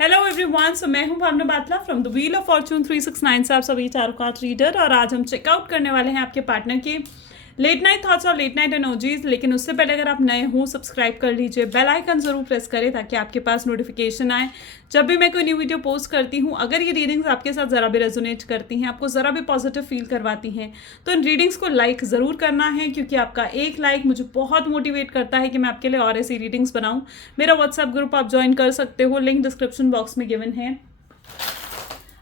Hello everyone, so मैं हूं Bhavna Batla from the wheel of fortune 369 से आप सभी चारों कार्ड रीडर। और आज हम चेकआउट करने वाले हैं आपके पार्टनर के लेट नाइट थॉट्स और लेट नाइट एनर्जीज। लेकिन उससे पहले अगर आप नए हों, सब्सक्राइब कर लीजिए, बेल आइकन जरूर प्रेस करें ताकि आपके पास नोटिफिकेशन आए जब भी मैं कोई न्यू वीडियो पोस्ट करती हूँ। अगर ये रीडिंग्स आपके साथ ज़रा भी रेजोनेट करती हैं, आपको ज़रा भी पॉजिटिव फील करवाती हैं, तो इन रीडिंग्स को लाइक ज़रूर करना है, क्योंकि आपका एक लाइक मुझे बहुत मोटिवेट करता है कि मैं आपके लिए और ऐसी रीडिंग्स बनाऊँ। मेरा व्हाट्सएप ग्रुप आप ज्वाइन कर सकते हो, लिंक डिस्क्रिप्शन बॉक्स में गिवन है।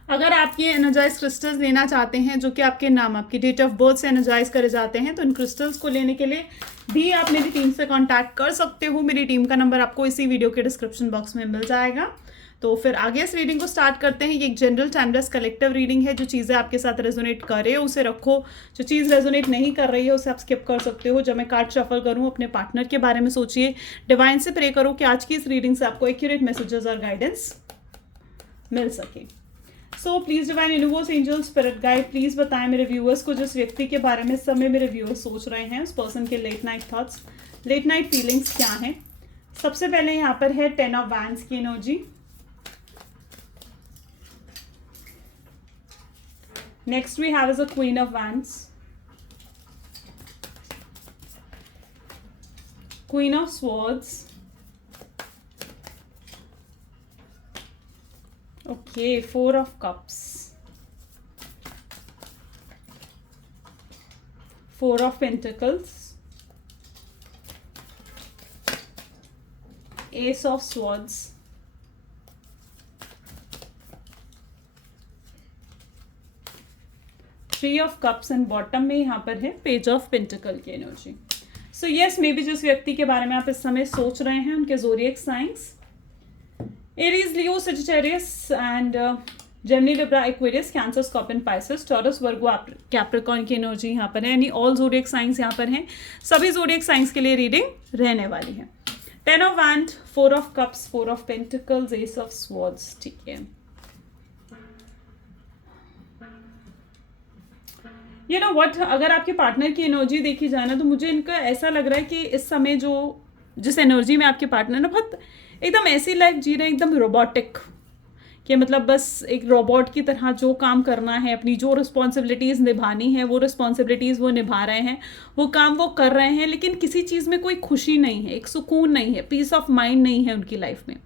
अगर आप ये एनर्जाइज क्रिस्टल्स लेना चाहते हैं जो कि आपके नाम, आपकी डेट ऑफ बर्थ से एनर्जाइज करे जाते हैं, तो इन क्रिस्टल्स को लेने के लिए भी आप मेरी टीम से कांटेक्ट कर सकते हो। मेरी टीम का नंबर आपको इसी वीडियो के डिस्क्रिप्शन बॉक्स में मिल जाएगा। तो फिर आगे इस रीडिंग को स्टार्ट करते हैं। ये एक जनरल टाइमलेस कलेक्टिव रीडिंग है। जो चीज़ें आपके साथ रेजोनेट करे उसे रखो, जो चीज़ रेजोनेट नहीं कर रही है उसे आप स्किप कर सकते हो। जब मैं कार्ड शफल करूँ, अपने पार्टनर के बारे में सोचिए, डिवाइन से प्रे करो कि आज की इस रीडिंग से आपको एक्यूरेट मैसेजेस और गाइडेंस मिल सके। So please divine universe, angel, spirit guide, please बताएं मेरे व्यूअर्स को जिस व्यक्ति के बारे में इस समय मेरे व्यूअर्स सोच रहे हैं, उस पर्सन के late night thoughts, late night feelings क्या हैं। सबसे पहले यहाँ पर है 10 ऑफ वैंड्स की energy. Next we have is a queen of wands, queen of swords, okay, 4 of cups, 4 of pentacles, ace of swords, three of cups and bottom में यहाँ पर है पेज ऑफ पेंटिकल की energy. So yes, may be जिस व्यक्ति के बारे में आप इस समय सोच रहे हैं उनके zodiac science Aries, Leo, Sagittarius and Gemini, Libra, Aquarius, cancer, scorpion, Pisces, taurus, Virgo, Capricorn की एनर्जी यहाँ पर है। यानी ऑल ज़ोडिएक साइंस यहाँ पर हैं। सभी ज़ोडिएक साइंस के लिए रीडिंग रहने वाली है। 10 of wand, 4 of cups, 4 of pentacles, S of swords. ठीक है, यू नो व्हाट, अगर आपके पार्टनर की एनर्जी देखी जाए ना, तो मुझे इनका ऐसा लग रहा है कि इस समय जिस एनर्जी में आपके पार्टनर ना बहुत एकदम ऐसी लाइफ जी रहे हैं, एकदम रोबोटिक, कि मतलब बस एक रोबोट की तरह जो काम करना है, अपनी जो रिस्पॉन्सिबिलिटीज़ निभानी है वो रिस्पॉन्सिबिलिटीज़ वो निभा रहे हैं, वो काम वो कर रहे हैं, लेकिन किसी चीज़ में कोई खुशी नहीं है, एक सुकून नहीं है, पीस ऑफ माइंड नहीं है उनकी लाइफ में।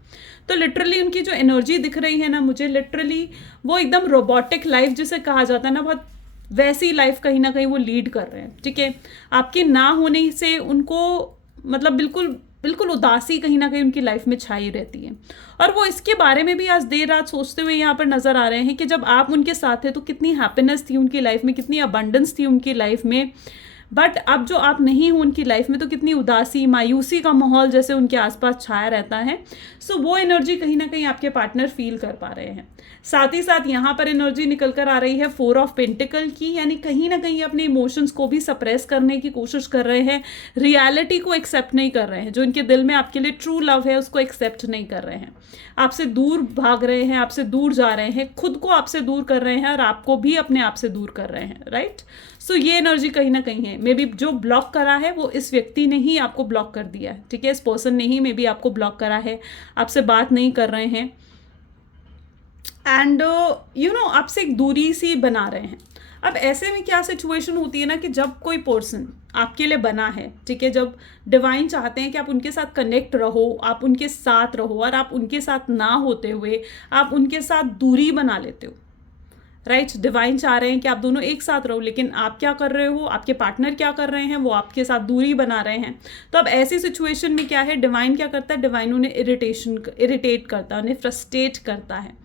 तो लिटरली उनकी जो एनर्जी दिख रही है ना मुझे, लिटरली वो एकदम रोबोटिक लाइफ जिसे कहा जाता है ना, बहुत वैसी लाइफ कहीं ना कहीं वो लीड कर रहे हैं। ठीक है, आपके ना होने से उनको मतलब बिल्कुल बिल्कुल उदासी कहीं ना कहीं उनकी लाइफ में छाई रहती है। और वो इसके बारे में भी आज देर रात सोचते हुए यहाँ पर नजर आ रहे हैं कि जब आप उनके साथ थे तो कितनी हैप्पीनेस थी उनकी लाइफ में, कितनी अबंडेंस थी उनकी लाइफ में, बट अब जो आप नहीं हो उनकी लाइफ में तो कितनी उदासी, मायूसी का माहौल जैसे उनके आसपास छाया रहता है। सो वो एनर्जी कहीं ना कहीं आपके पार्टनर फील कर पा रहे हैं। साथ ही साथ यहाँ पर एनर्जी निकल कर आ रही है 4 ऑफ पेंटिकल की, यानी कहीं ना कहीं अपने इमोशंस को भी सप्रेस करने की कोशिश कर रहे हैं, रियलिटी को एक्सेप्ट नहीं कर रहे हैं, जो इनके दिल में आपके लिए ट्रू लव है उसको एक्सेप्ट नहीं कर रहे हैं, आपसे दूर भाग रहे हैं, आपसे दूर जा रहे हैं, खुद को आपसे दूर कर रहे हैं और आपको भी अपने आप से दूर कर रहे हैं। राइट, सो ये एनर्जी कहीं ना कहीं है। मे बी जो ब्लॉक करा है वो इस व्यक्ति ने ही आपको ब्लॉक कर दिया है। ठीक है, इस पर्सन ने ही मे बी आपको ब्लॉक करा है, आपसे बात नहीं कर रहे हैं एंड यू नो आपसे एक दूरी सी बना रहे हैं। अब ऐसे में क्या सिचुएशन होती है ना कि जब कोई पर्सन आपके लिए बना है, ठीक है, जब डिवाइन चाहते हैं कि आप उनके साथ कनेक्ट रहो, आप उनके साथ रहो, और आप उनके साथ ना होते हुए आप उनके साथ दूरी बना लेते हो। राइट, डिवाइन चाह रहे हैं कि आप दोनों एक साथ रहो, लेकिन आप क्या कर रहे हो, आपके पार्टनर क्या कर रहे हैं, वो आपके साथ दूरी बना रहे हैं। तो अब ऐसी सिचुएशन में क्या है, डिवाइन क्या करता है, डिवाइन उन्हें इरिटेट करता है, उन्हें फ्रस्ट्रेट करता है।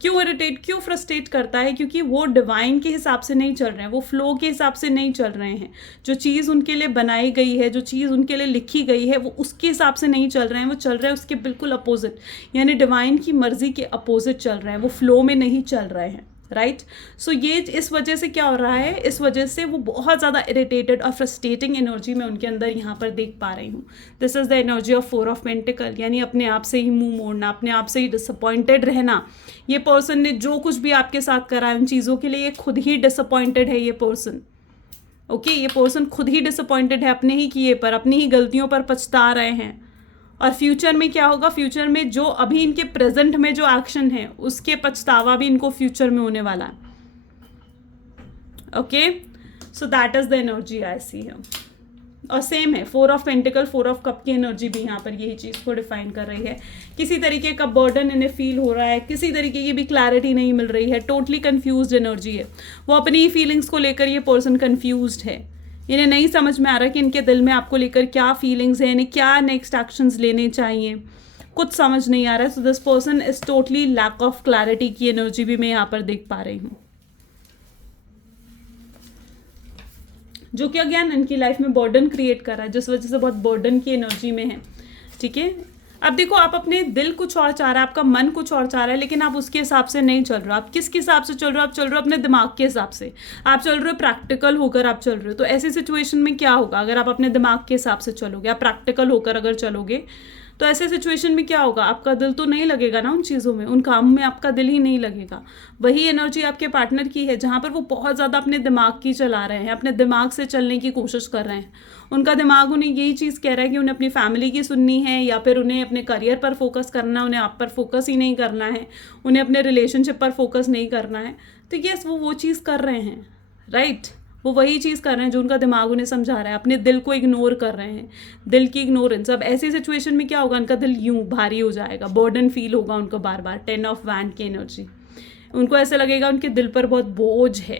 क्यों फ्रस्ट्रेट करता है, क्योंकि वो डिवाइन के हिसाब से नहीं चल रहे हैं, वो फ्लो के हिसाब से नहीं चल रहे हैं। जो चीज़ उनके लिए बनाई गई है, जो चीज़ उनके लिए लिखी गई है, वो उसके हिसाब से नहीं चल रहे हैं, वो चल रहे हैं उसके बिल्कुल अपोजिट, यानी डिवाइन की मर्जी के अपोजिट चल रहे हैं, वो फ्लो में नहीं चल रहे हैं। राइट, सो ये इस वजह से क्या हो रहा है, इस वजह से वो बहुत ज़्यादा इरिटेटेड और फ्रस्ट्रेटिंग एनर्जी में उनके अंदर यहाँ पर देख पा रही हूँ। This is the energy of 4 of pentacle, यानी अपने आप से ही मुंह मोड़ना, अपने आप से ही डिसअपॉइंटेड रहना। ये पर्सन ने जो कुछ भी आपके साथ करा है उन चीज़ों के लिए, ये खुद ही डिसअपॉइंटेड है ये पर्सन। ओके, ये पर्सन खुद ही डिसअपॉइंटेड है अपने ही किए पर, अपनी ही गलतियों पर पछता रहे हैं। और फ्यूचर में क्या होगा, फ्यूचर में जो अभी इनके प्रेजेंट में जो एक्शन है उसके पछतावा भी इनको फ्यूचर में होने वाला है. Okay, so that is the energy I see है. और सेम है 4 ऑफ पेंटिकल, 4 ऑफ कप की एनर्जी भी यहाँ पर यही चीज़ को डिफाइन कर रही है. किसी तरीके का बर्डन इन्हें फील हो रहा है, किसी तरीके की भी क्लैरिटी नहीं मिल रही है, टोटली कंफ्यूज्ड एनर्जी है. वो अपनी फीलिंग्स को लेकर ये पर्सन कंफ्यूज्ड है. इन्हें नहीं समझ में आ रहा कि इनके दिल में आपको लेकर क्या फीलिंग्स है, इन्हें क्या नेक्स्ट एक्शंस लेने चाहिए, कुछ समझ नहीं आ रहा है. So this person is totally lack of clarity की एनर्जी भी मैं यहाँ पर देख पा रही हूँ, जो कि अगेन इनकी लाइफ में बर्डन क्रिएट कर रहा है, जिस वजह से बहुत बर्डन की एनर्जी में है. ठीक है, अब देखो आप अपने दिल कुछ और चाह रहा है, आपका मन कुछ और चाह रहा है, लेकिन आप उसके हिसाब से नहीं चल रहे हो. आप किसके हिसाब से चल रहे हो? आप चल रहे हो अपने दिमाग के हिसाब से, आप चल रहे हो प्रैक्टिकल होकर आप चल रहे हो. तो ऐसी सिचुएशन में क्या होगा, अगर आप अपने दिमाग के हिसाब से चलोगे, आप प्रैक्टिकल होकर अगर चलोगे, तो ऐसे सिचुएशन में क्या होगा, आपका दिल तो नहीं लगेगा ना उन चीज़ों में, उन कामों में आपका दिल ही नहीं लगेगा. वही एनर्जी आपके पार्टनर की है जहाँ पर वो बहुत ज़्यादा अपने दिमाग की चला रहे हैं, अपने दिमाग से चलने की कोशिश कर रहे हैं. उनका दिमाग उन्हें यही चीज़ कह रहा है कि उन्हें अपनी फैमिली की सुननी है, या फिर उन्हें अपने करियर पर फोकस करना है, उन्हें आप पर फोकस ही नहीं करना है, उन्हें अपने रिलेशनशिप पर फोकस नहीं करना है. तो यस, वो चीज़ कर रहे हैं, राइट. वो वही चीज़ कर रहे हैं जो उनका दिमाग उन्हें समझा रहा है, अपने दिल को इग्नोर कर रहे हैं, दिल की इग्नोरेंस. अब ऐसी सिचुएशन में क्या होगा, उनका दिल यूं भारी हो जाएगा, बर्डन फील होगा उनको बार बार. 10 ऑफ वैंड की एनर्जी, उनको ऐसा लगेगा उनके दिल पर बहुत बोझ है.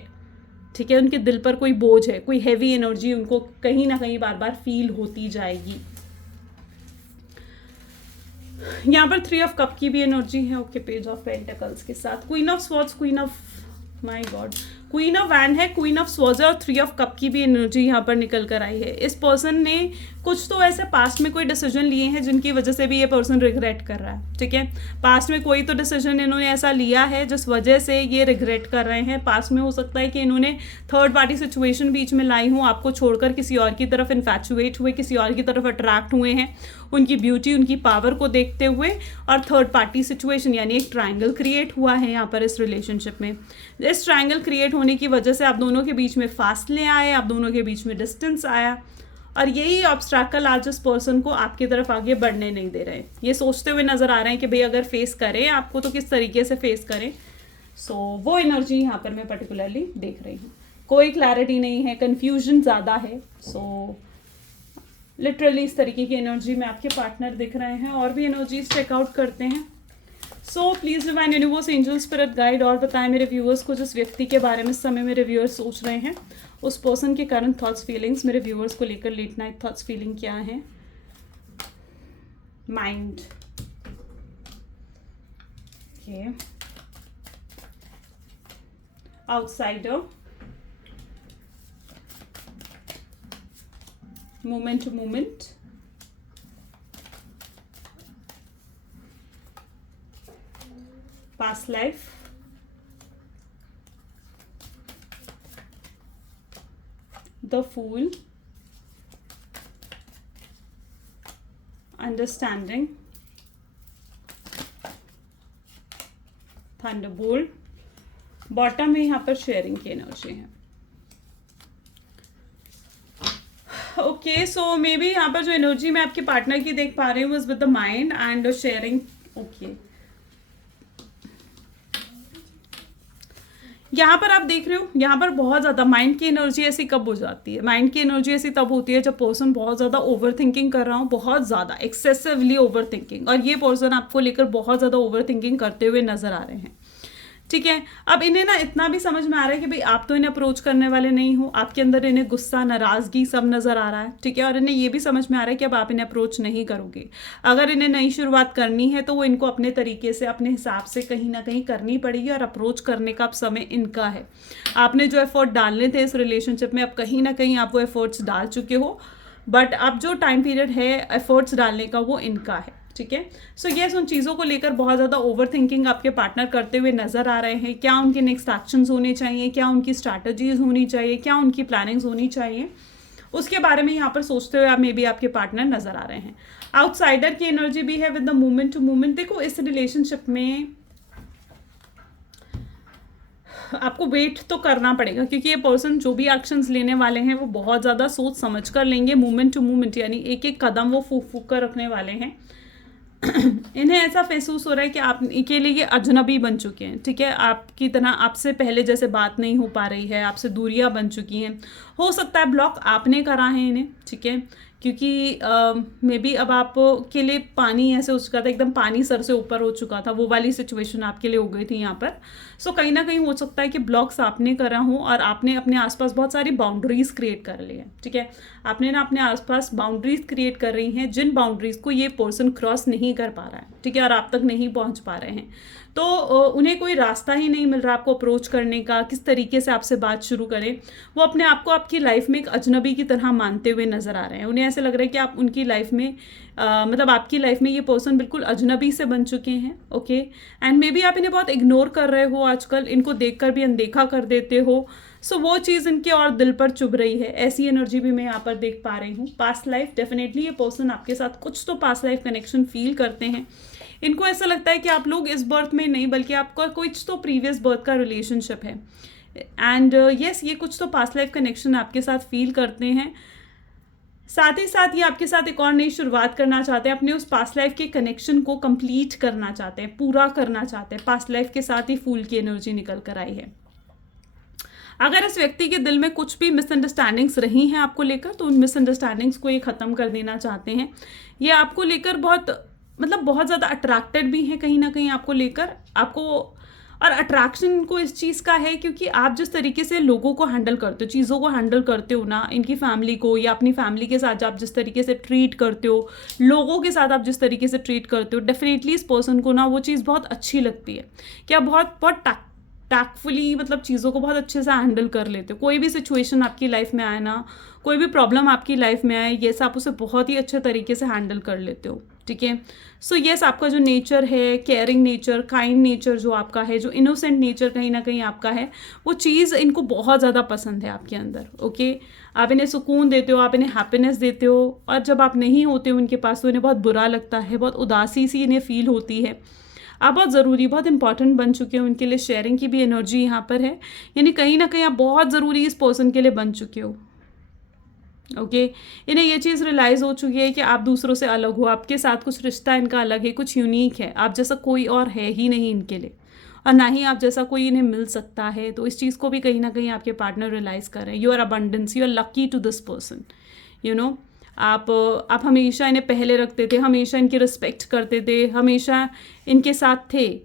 ठीक है, उनके दिल पर कोई बोझ है, कोई हैवी एनर्जी उनको कहीं ना कहीं बार बार फील होती जाएगी. यहाँ पर 3 ऑफ कप की भी एनर्जी है. ओके, पेज ऑफ पेंटिकल्स के साथ queen of swords, queen of, my God, queen of wand है, क्वीन ऑफ स्वॉर्ड्स और 3 ऑफ कप की भी एनर्जी यहाँ पर निकल कर आई है. इस पर्सन ने कुछ तो ऐसे पास्ट में कोई डिसीजन लिए हैं जिनकी वजह से भी ये पर्सन रिग्रेट कर रहा है. ठीक है, पास्ट में कोई तो डिसीजन इन्होंने ऐसा लिया है जिस वजह से ये रिग्रेट कर रहे हैं. पास्ट में हो सकता है कि इन्होंने थर्ड पार्टी सिचुएशन बीच में लाई हूँ, आपको छोड़कर किसी और की तरफ इन्फैचुएट हुए, किसी और की तरफ अट्रैक्ट हुए हैं, उनकी ब्यूटी, उनकी पावर को देखते हुए, और थर्ड पार्टी सिचुएशन यानी एक ट्रायंगल क्रिएट हुआ है यहाँ पर इस रिलेशनशिप में. इस ट्रायंगल क्रिएट होने की वजह से आप दोनों के बीच में फासले आए, आप दोनों के बीच में डिस्टेंस आया, और यही ऑब्स्ट्रैकल आज इस पर्सन को आपकी तरफ आगे बढ़ने नहीं दे रहे हैं. ये सोचते हुए नजर आ रहे हैं कि भाई अगर फेस करें आपको तो किस तरीके से फेस करें. सो वो एनर्जी यहाँ पर मैं पर्टिकुलरली देख रही हूँ. कोई क्लैरिटी नहीं है, कन्फ्यूजन ज़्यादा है. सो लिटरली इस तरीके की एनर्जी में आपके पार्टनर दिख रहे हैं. और भी एनर्जीज चेकआउट करते हैं. सो please divine universe, angel, spirit guide और बताएं मेरे व्यूअर्स को जिस व्यक्ति के बारे में इस समय मेरे व्यूअर्स सोच रहे हैं, उस पर्सन के करंट थॉट्स फीलिंग्स मेरे व्यूअर्स को लेकर लेट नाइट थॉट्स फीलिंग क्या है. Mind, okay, outsider, moment to moment, past life, the fool, understanding, thunderbolt. Bottom में यहाँ पर शेयरिंग की एनर्जी है. ओके, सो मे बी यहाँ पर जो एनर्जी मैं आपके पार्टनर की देख पा रही हूँ with the mind and sharing. Okay, यहाँ पर आप देख रहे हो, यहाँ पर बहुत ज़्यादा माइंड की एनर्जी ऐसी कब हो जाती है, माइंड की एनर्जी ऐसी तब होती है जब पर्सन बहुत ज़्यादा ओवर थिंकिंग कर रहा हो, बहुत ज़्यादा एक्सेसिवली ओवर थिंकिंग. और ये पर्सन आपको लेकर बहुत ज़्यादा ओवर थिंकिंग करते हुए नजर आ रहे हैं. ठीक है, अब इन्हें ना इतना भी समझ में आ रहा है कि भाई आप तो इन्हें अप्रोच करने वाले नहीं हो, आपके अंदर इन्हें गुस्सा, नाराज़गी सब नज़र आ रहा है. ठीक है, और इन्हें ये भी समझ में आ रहा है कि अब आप इन्हें अप्रोच नहीं करोगे. अगर इन्हें नई शुरुआत करनी है तो वो इनको अपने तरीके से, अपने हिसाब से कहीं ना कहीं करनी पड़ेगी, और अप्रोच करने का अब समय इनका है. आपने जो एफर्ट डालने थे इस रिलेशनशिप में, अब कहीं ना कहीं आप वो एफर्ट्स डाल चुके हो, बट अब जो टाइम पीरियड है एफर्ट्स डालने का वो इनका है. ठीक है, सो यस, उन चीज़ों को लेकर बहुत ज़्यादा ओवर थिंकिंग आपके पार्टनर करते हुए नज़र आ रहे हैं. क्या उनके नेक्स्ट एक्शंस होने चाहिए, क्या उनकी स्ट्रैटेजीज होनी चाहिए, क्या उनकी प्लानिंग्स होनी चाहिए, उसके बारे में यहाँ पर सोचते हुए आप मे बी आपके पार्टनर नज़र आ रहे हैं. आउटसाइडर की एनर्जी भी है with the moment to moment. देखो इस रिलेशनशिप में आपको वेट तो करना पड़ेगा, क्योंकि ये पर्सन जो भी एक्शंस लेने वाले हैं वो बहुत ज़्यादा सोच समझ कर लेंगे, मूवमेंट टू मूवमेंट, यानी एक एक कदम वो फूक फूक कर रखने वाले हैं। इन्हें ऐसा महसूस हो रहा है कि आप के लिए ये अजनबी बन चुके हैं, ठीक है, आपकी तरह आपसे पहले जैसे बात नहीं हो पा रही है, आपसे दूरियां बन चुकी हैं। हो सकता है ब्लॉक आपने करा है इन्हें, ठीक है, क्योंकि मे बी अब आप के लिए पानी ऐसे हो चुका था, एकदम पानी सर से ऊपर हो चुका था, वो वाली सिचुएशन आपके लिए हो गई थी यहाँ पर। सो कहीं ना कहीं हो सकता है कि ब्लॉक्स आपने करा हो और आपने अपने आसपास बहुत सारी बाउंड्रीज क्रिएट कर ली है, ठीक है, आपने ना अपने आसपास बाउंड्रीज क्रिएट कर रही हैं, जिन बाउंड्रीज को ये पर्सन क्रॉस नहीं कर पा रहा है, ठीक है, और आप तक नहीं पहुंच पा रहे हैं। तो उन्हें कोई रास्ता ही नहीं मिल रहा आपको अप्रोच करने का, किस तरीके से आपसे बात शुरू करें। वो अपने आप को आपकी लाइफ में एक अजनबी की तरह मानते हुए नजर आ रहे हैं। उन्हें ऐसे लग रहा है कि आप उनकी लाइफ में मतलब आपकी लाइफ में ये पर्सन बिल्कुल अजनबी से बन चुके हैं, ओके। एंड मे बी आप इन्हें बहुत इग्नोर कर रहे हो आजकल, इनको देखकर भी अनदेखा कर देते हो। सो वो चीज़ इनके और दिल पर चुभ रही है, ऐसी एनर्जी भी मैं यहाँ पर देख पा रही हूँ। पास्ट लाइफ, डेफिनेटली ये पर्सन आपके साथ कुछ तो पास्ट लाइफ कनेक्शन फील करते हैं। इनको ऐसा लगता है कि आप लोग इस बर्थ में नहीं, बल्कि आपका कुछ तो प्रीवियस बर्थ का रिलेशनशिप है। एंड यस, ये कुछ तो पास्ट लाइफ कनेक्शन आपके साथ फील करते हैं। साथ ही साथ ये आपके साथ एक और नई शुरुआत करना चाहते हैं, अपने उस पास्ट लाइफ के कनेक्शन को कंप्लीट करना चाहते हैं, पूरा करना चाहते हैं। पास्ट लाइफ के साथ ही फूल की एनर्जी निकल कर आई है। अगर इस व्यक्ति के दिल में कुछ भी मिसअंडरस्टैंडिंग्स रही हैं आपको लेकर, तो उन मिसअंडरस्टैंडिंग्स को ये ख़त्म कर देना चाहते हैं। ये आपको लेकर बहुत ज़्यादा अट्रैक्टेड भी हैं कहीं ना कहीं आपको लेकर। आपको और अट्रैक्शन को इस चीज़ का है क्योंकि आप जिस तरीके से लोगों को हैंडल करते हो, चीज़ों को हैंडल करते हो ना, इनकी फैमिली को या अपनी फैमिली के साथ आप जिस तरीके से ट्रीट करते हो, लोगों के साथ आप जिस तरीके से ट्रीट करते हो, डेफिनेटली इस पर्सन को ना वो चीज़ बहुत अच्छी लगती है कि आप बहुत बहुत टैक्टफुली मतलब चीज़ों को बहुत अच्छे से हैंडल कर लेते हो। कोई भी सिचुएशन आपकी लाइफ में आए ना, कोई भी प्रॉब्लम आपकी लाइफ में आए, ये सब आप उसे बहुत ही अच्छे तरीके से हैंडल कर लेते हो, ठीक है। सो यस, आपका जो नेचर है, केयरिंग नेचर, काइंड नेचर जो आपका है, जो इनोसेंट नेचर कहीं ना कहीं आपका है, वो चीज़ इनको बहुत ज़्यादा पसंद है आपके अंदर, ओके। आप इन्हें सुकून देते हो, आप इन्हें हैप्पीनेस देते हो, और जब आप नहीं होते हो उनके पास तो इन्हें बहुत बुरा लगता है, बहुत उदासी सी इन्हें फील होती है। आप बहुत ज़रूरी, बहुत इंपॉर्टेंट बन चुके हो उनके लिए। शेयरिंग की भी एनर्जी यहाँ पर है, यानी कहीं ना कहीं आप बहुत ज़रूरी इस पर्सन के लिए बन चुके हो, ओके। इन्हें ये चीज़ रियलाइज़ हो चुकी है कि आप दूसरों से अलग हो, आपके साथ कुछ रिश्ता इनका अलग है, कुछ यूनिक है, आप जैसा कोई और है ही नहीं इनके लिए, और ना ही आप जैसा कोई इन्हें मिल सकता है। तो इस चीज़ को भी कहीं ना कहीं आपके पार्टनर रियलाइज़ कर रहे हैं। You are abundance, you are lucky to this person, you know. आप हमेशा इन्हें पहले रखते थे, हमेशा इनकी रिस्पेक्ट करते थे, हमेशा इनके साथ थे,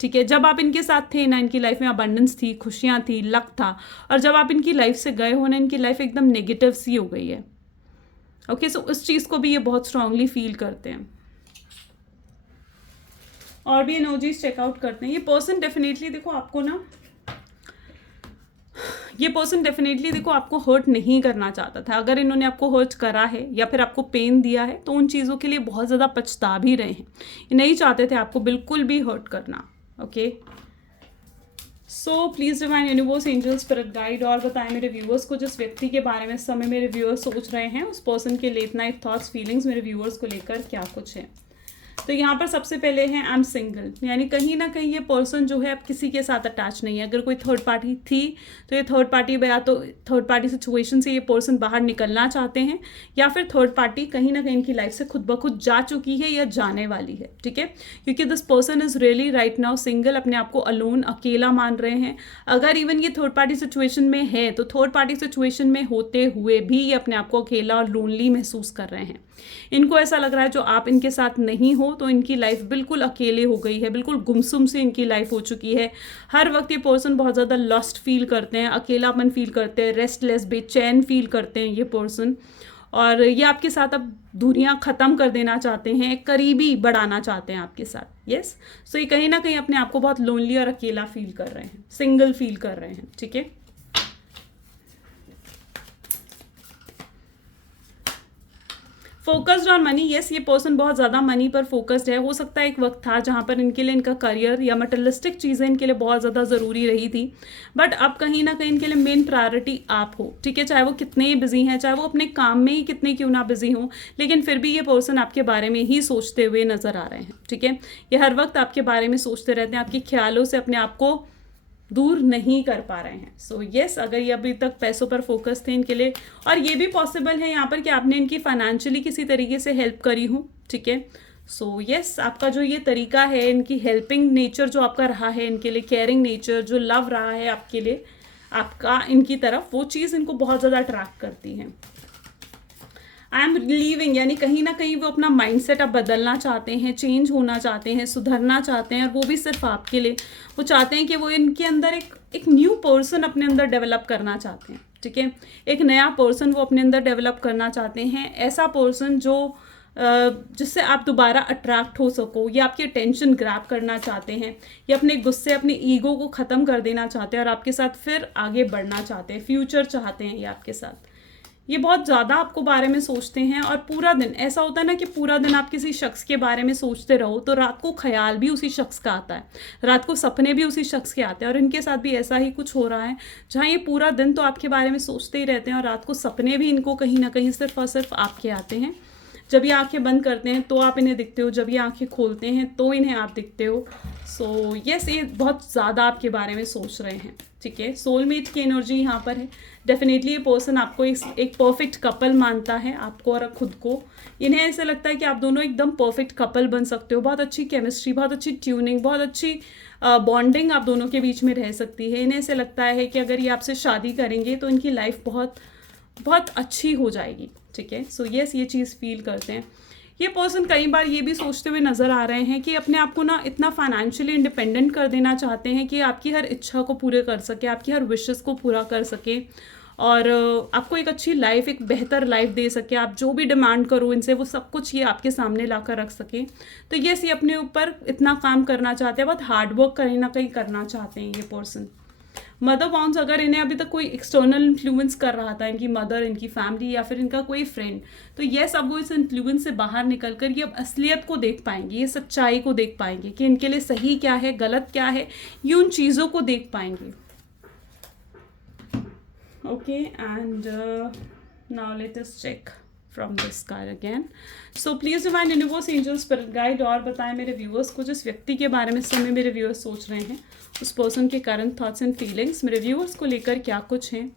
ठीक है। जब आप इनके साथ थे ना, इनकी लाइफ में अबंडेंस थी, खुशियाँ थी, लक था। और जब आप इनकी लाइफ से गए हो ना, इनकी लाइफ एकदम नेगेटिव सी हो गई है, ओके। सो उस चीज़ को भी ये बहुत स्ट्रांगली फील करते हैं। और भी एनर्जीज चेकआउट करते हैं। ये पर्सन डेफिनेटली देखो आपको हर्ट नहीं करना चाहता था। अगर इन्होंने आपको हर्ट करा है या फिर आपको पेन दिया है, तो उन चीज़ों के लिए बहुत ज़्यादा पछता भी रहे हैं। ये नहीं चाहते थे आपको बिल्कुल भी हर्ट करना, okay. So please divine universe, angel, spirit guide और बताएं मेरे व्यूअर्स को, जिस व्यक्ति के बारे में इस समय मेरे व्यूअर्स सोच रहे हैं, उस पर्सन के लेट नाइट थॉट्स, फीलिंग्स मेरे व्यूअर्स को लेकर क्या कुछ है। तो यहाँ पर सबसे पहले है आई एम सिंगल, यानी कहीं ना कहीं ये पर्सन जो है अब किसी के साथ अटैच नहीं है। अगर कोई थर्ड पार्टी थी तो ये थर्ड पार्टी, या तो थर्ड पार्टी सिचुएशन से ये पर्सन बाहर निकलना चाहते हैं, या फिर थर्ड पार्टी कहीं ना कहीं इनकी लाइफ से खुद ब खुद जा चुकी है या जाने वाली है, ठीक है। क्योंकि this person is really right now single, अपने आप को अलोन, अकेला मान रहे हैं। अगर इवन ये थर्ड पार्टी सिचुएशन में है तो थर्ड पार्टी सिचुएशन में होते हुए भी ये अपने आप को अकेला और लोनली महसूस कर रहे हैं। इनको ऐसा लग रहा है जो आप इनके साथ नहीं हो तो इनकी लाइफ बिल्कुल अकेले हो गई है, बिल्कुल गुमसुम सी इनकी लाइफ हो चुकी है। हर वक्त ये पर्सन बहुत ज़्यादा लॉस्ट फील करते हैं, अकेलापन फील करते हैं, रेस्टलेस, बेचैन फील करते हैं ये पर्सन। और ये आपके साथ अब दूरियां ख़त्म कर देना चाहते हैं, करीबी बढ़ाना चाहते हैं आपके साथ, यस। सो ये कहीं ना कहीं अपने आप को बहुत लोनली और अकेला फील कर रहे हैं, सिंगल फील कर रहे हैं, ठीक है। फोकस्ड ऑन मनी, यस, ये पर्सन बहुत ज़्यादा मनी पर फोकस्ड है। हो सकता है एक वक्त था जहाँ पर इनके लिए इनका करियर या मटेरियलिस्टिक चीज़ें इनके लिए बहुत ज़्यादा ज़रूरी रही थी, बट अब कहीं ना कहीं इनके लिए मेन प्रायोरिटी आप हो, ठीक है। चाहे वो कितने ही बिजी हैं, चाहे वो अपने काम में ही कितने क्यों ना बिजी हों, लेकिन फिर भी ये पर्सन आपके बारे में ही सोचते हुए नज़र आ रहे हैं, ठीक है। ये हर वक्त आपके बारे में सोचते रहते हैं, आपके ख्यालों से अपने आप को दूर नहीं कर पा रहे हैं। सो यस, अगर ये अभी तक पैसों पर फोकस थे इनके लिए, और ये भी पॉसिबल है यहाँ पर कि आपने इनकी फाइनेंशियली किसी तरीके से हेल्प करी हो, ठीक है। सो यस, आपका जो ये तरीका है, इनकी हेल्पिंग नेचर जो आपका रहा है इनके लिए, केयरिंग नेचर जो लव रहा है आपके लिए आपका इनकी तरफ, वो चीज़ इनको बहुत ज़्यादा अट्रैक्ट करती है। आई एम लीविंग, यानी कहीं ना कहीं वो अपना माइंडसेट अब बदलना चाहते हैं, चेंज होना चाहते हैं, सुधरना चाहते हैं, और वो भी सिर्फ आपके लिए। वो चाहते हैं कि वो इनके अंदर एक न्यू पर्सन अपने अंदर डेवलप करना चाहते हैं, ठीक है। एक नया पर्सन वो अपने अंदर डेवलप करना चाहते हैं, ऐसा पर्सन जो जिससे आप दोबारा अट्रैक्ट हो सको, या आपकी अटेंशन ग्रैब करना चाहते हैं, या अपने गुस्से, अपने ईगो को ख़त्म कर देना चाहते हैं और आपके साथ फिर आगे बढ़ना चाहते हैं, फ्यूचर चाहते हैं ये आपके साथ। ये बहुत ज़्यादा आपको बारे में सोचते हैं, और पूरा दिन ऐसा होता है ना कि पूरा दिन आप किसी शख्स के बारे में सोचते रहो तो रात को ख्याल भी उसी शख्स का आता है, रात को सपने भी उसी शख्स के आते हैं। और इनके साथ भी ऐसा ही कुछ हो रहा है, जहाँ ये पूरा दिन तो आपके बारे में सोचते ही रहते हैं और रात को सपने भी इनको कहीं ना कहीं सिर्फ और सिर्फ आपके आते हैं। जब ये आंखें बंद करते हैं तो आप इन्हें दिखते हो, जब ये आंखें खोलते हैं तो इन्हें आप दिखते हो। सो यस, ये बहुत ज़्यादा आपके बारे में सोच रहे हैं, ठीक है। सोलमेट की एनर्जी यहाँ पर है। डेफिनेटली ये पर्सन आपको एक परफेक्ट कपल मानता है, आपको और खुद को। इन्हें ऐसा लगता है कि आप दोनों एकदम परफेक्ट कपल बन सकते हो, बहुत अच्छी केमिस्ट्री, बहुत अच्छी ट्यूनिंग, बहुत अच्छी बॉन्डिंग आप दोनों के बीच में रह सकती है। इन्हें ऐसे लगता है कि अगर ये आपसे शादी करेंगे तो इनकी लाइफ बहुत बहुत अच्छी हो जाएगी, ठीक है। सो यस, ये चीज़ फील करते हैं। ये पर्सन कई बार ये भी सोचते हुए नज़र आ रहे हैं कि अपने आप को ना इतना फाइनेंशियली इंडिपेंडेंट कर देना चाहते हैं कि आपकी हर इच्छा को पूरे कर सके, आपकी हर विशेस को पूरा कर सके, और आपको एक अच्छी लाइफ, एक बेहतर लाइफ दे सके। आप जो भी डिमांड करो इनसे, वो सब कुछ ये आपके सामने ला कर रख सके। तो यस, ये अपने ऊपर इतना काम करना चाहते हैं, बहुत हार्डवर्क कहीं ना कहीं करना चाहते हैं ये पर्सन। मदर वाउंड्स, अगर इन्हें अभी तक कोई एक्सटर्नल इन्फ्लुएंस कर रहा था, इनकी मदर, इनकी फैमिली, या फिर इनका कोई फ्रेंड, तो यस, अब वो इस इन्फ्लुएंस से बाहर निकल कर ये अब असलियत को देख पाएंगे, ये सच्चाई को देख पाएंगे कि इनके लिए सही क्या है, गलत क्या है, ये उन चीज़ों को देख पाएंगे। Okay, and now let us check from this card again. So please divine universe, angel, spirit guide, और बताएं मेरे व्यूअर्स को, जिस व्यक्ति के बारे में इस समय मेरे व्यूअर्स सोच रहे हैं, उस पर्सन के करंट थॉट्स एंड फीलिंग्स मेरे व्यूअर्स को लेकर क्या कुछ हैं।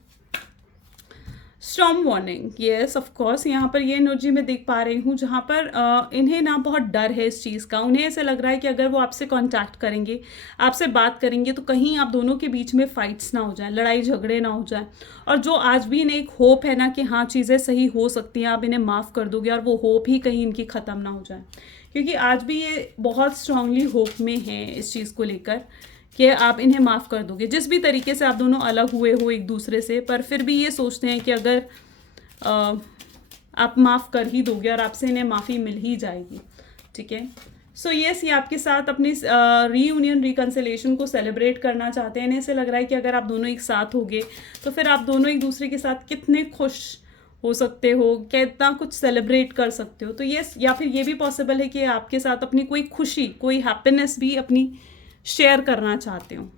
Storm warning, yes of course, यहाँ पर ये एनर्जी मैं देख पा रही हूँ, जहाँ पर इन्हें ना बहुत डर है इस चीज़ का। उन्हें ऐसा लग रहा है कि अगर वो आपसे कांटेक्ट करेंगे, आपसे बात करेंगे, तो कहीं आप दोनों के बीच में फाइट्स ना हो जाए, लड़ाई झगड़े ना हो जाए। और जो आज भी इन्हें एक होप है ना कि हाँ चीज़ें सही हो सकती हैं, आप इन्हें माफ़ कर दोगे, और वो होप ही कहीं इनकी ख़त्म ना हो जाए, क्योंकि आज भी ये बहुत स्ट्रांगली होप में है इस चीज़ को लेकर कि आप इन्हें माफ़ कर दोगे। जिस भी तरीके से आप दोनों अलग हुए हो एक दूसरे से, पर फिर भी ये सोचते हैं कि अगर आप माफ़ कर ही दोगे और आपसे इन्हें माफ़ी मिल ही जाएगी, ठीक है। सो यस, ये आपके साथ अपनी रीयूनियन, रिकन्सिलेशन को सेलिब्रेट करना चाहते हैं। इन्हें ऐसे लग रहा है कि अगर आप दोनों एक साथ होगे तो फिर आप दोनों एक दूसरे के साथ कितने खुश हो सकते हो, कितना कुछ सेलिब्रेट कर सकते हो। तो यस, या फिर ये भी पॉसिबल है कि आपके साथ अपनी कोई खुशी, कोई हैप्पीनेस भी अपनी शेयर करना चाहते हो।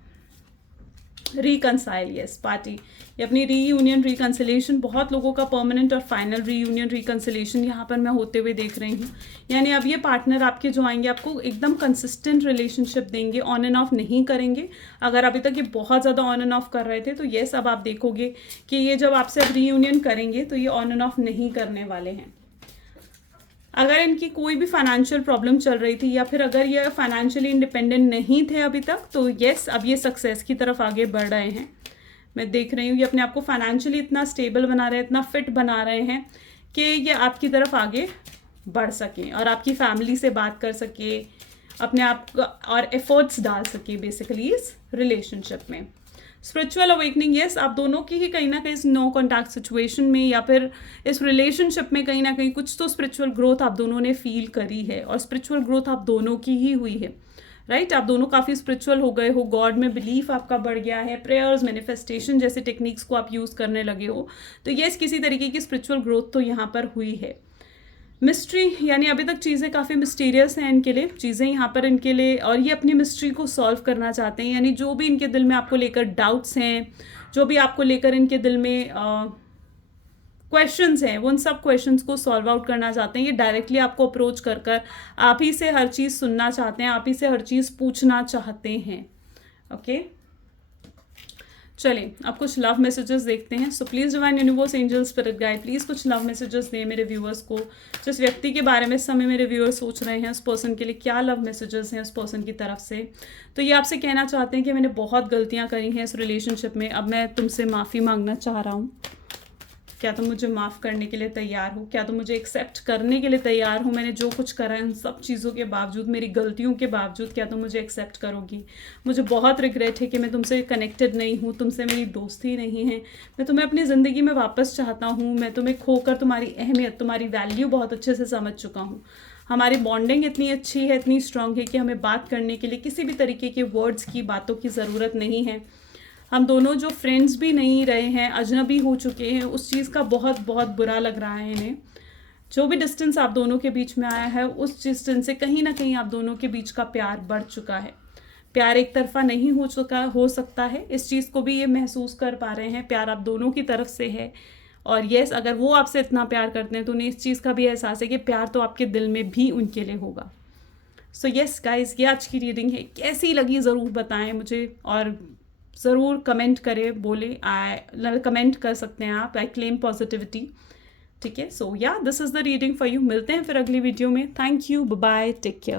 रिकनसाइल, यस, पार्टी, ये अपनी रीयूनियन, रिकन्सिलेशन, बहुत लोगों का परमानेंट और फाइनल रीयूनियन, रिकन्सिलेशन यहाँ पर मैं होते हुए देख रही हूँ। यानी अब ये पार्टनर आपके जो आएंगे आपको एकदम कंसिस्टेंट रिलेशनशिप देंगे, ऑन एंड ऑफ नहीं करेंगे। अगर अभी तक ये बहुत ज़्यादा ऑन एंड ऑफ कर रहे थे तो येस, अब आप देखोगे कि ये जब आपसे अब रीयूनियन करेंगे तो ये ऑन एंड ऑफ नहीं करने वाले हैं। अगर इनकी कोई भी फाइनेंशियल प्रॉब्लम चल रही थी, या फिर अगर ये फाइनेंशियली इंडिपेंडेंट नहीं थे अभी तक, तो येस, अब ये सक्सेस की तरफ आगे बढ़ रहे हैं। मैं देख रही हूँ ये अपने आप को फाइनेंशियली इतना स्टेबल बना रहे हैं, इतना फिट बना रहे हैं कि ये आपकी तरफ आगे बढ़ सकें और आपकी फैमिली से बात कर सके, अपने आप और एफर्ट्स डाल सके बेसिकली इस रिलेशनशिप में। स्पिरिचुअल अवेकनिंग, यस, आप दोनों की ही कहीं ना कहीं इस नो कॉन्टैक्ट सिचुएशन में या फिर इस रिलेशनशिप में कहीं ना कहीं कुछ तो स्पिरिचुअल ग्रोथ आप दोनों ने फील करी है, और स्पिरिचुअल ग्रोथ आप दोनों की ही हुई है, राइट। आप दोनों काफ़ी स्पिरिचुअल हो गए हो, गॉड में बिलीफ आपका बढ़ गया है, प्रेयर्स, मैनिफेस्टेशन जैसे टेक्निक्स को आप यूज़ करने लगे हो। तो यस, किसी तरीके की स्पिरिचुअल ग्रोथ तो यहाँ पर हुई है। मिस्ट्री, यानी अभी तक चीज़ें काफ़ी मिस्टीरियस हैं इनके लिए, चीज़ें यहाँ पर इनके लिए, और ये अपनी मिस्ट्री को सॉल्व करना चाहते हैं। यानी जो भी इनके दिल में आपको लेकर डाउट्स हैं, जो भी आपको लेकर इनके दिल में क्वेश्चंस हैं, वो उन सब क्वेश्चंस को सॉल्व आउट करना चाहते हैं। ये डायरेक्टली आपको अप्रोच कर कर आप ही से हर चीज़ सुनना चाहते हैं, आप ही से हर चीज़ पूछना चाहते हैं। ओके, चलिए अब कुछ लव मैसेजेस देखते हैं। सो please divine universe, angel, spirit guide, please कुछ लव मैसेजेस दें मेरे व्यूअर्स को। जिस व्यक्ति के बारे में इस समय मेरे व्यूअर्स सोच रहे हैं, उस पर्सन के लिए क्या लव मैसेजेस हैं उस पर्सन की तरफ से। तो ये आपसे कहना चाहते हैं कि मैंने बहुत गलतियाँ करी हैं इस रिलेशनशिप में, अब मैं तुमसे माफ़ी मांगना चाह रहा हूँ। क्या तुम मुझे माफ़ करने के लिए तैयार हो? क्या तुम मुझे एक्सेप्ट करने के लिए तैयार हो? मैंने जो कुछ करा है उन सब चीज़ों के बावजूद, मेरी गलतियों के बावजूद, क्या तुम मुझे एक्सेप्ट करोगी? मुझे बहुत रिग्रेट है कि मैं तुमसे कनेक्टेड नहीं हूँ, तुमसे मेरी दोस्ती नहीं है। मैं तुम्हें अपनी ज़िंदगी में वापस चाहता हूँ। मैं तुम्हें खोकर तुम्हारी अहमियत, तुम्हारी वैल्यू बहुत अच्छे से समझ चुका हूँ। हमारी बॉन्डिंग इतनी अच्छी है, इतनी स्ट्रांग है कि हमें बात करने के लिए किसी भी तरीके के वर्ड्स की, बातों की ज़रूरत नहीं है। हम दोनों जो फ्रेंड्स भी नहीं रहे हैं, अजनबी हो चुके हैं, उस चीज़ का बहुत बहुत बुरा लग रहा है इन्हें। जो भी डिस्टेंस आप दोनों के बीच में आया है, उस डिस्टेंस से कहीं ना कहीं आप दोनों के बीच का प्यार बढ़ चुका है। प्यार एक तरफा नहीं हो सकता है, इस चीज़ को भी ये महसूस कर पा रहे हैं। प्यार आप दोनों की तरफ से है। और यस, अगर वो आपसे इतना प्यार करते हैं तो उन्हें इस चीज़ का भी एहसास है कि प्यार तो आपके दिल में भी उनके लिए होगा। सो यस गाइज, ये आज की रीडिंग है। कैसी लगी ज़रूर बताएं मुझे, और ज़रूर कमेंट करें, बोले कमेंट कर सकते हैं आप, आई क्लेम पॉजिटिविटी। ठीक है, सो या this is the reading for you. मिलते हैं फिर अगली वीडियो में। Thank you, bye, take care.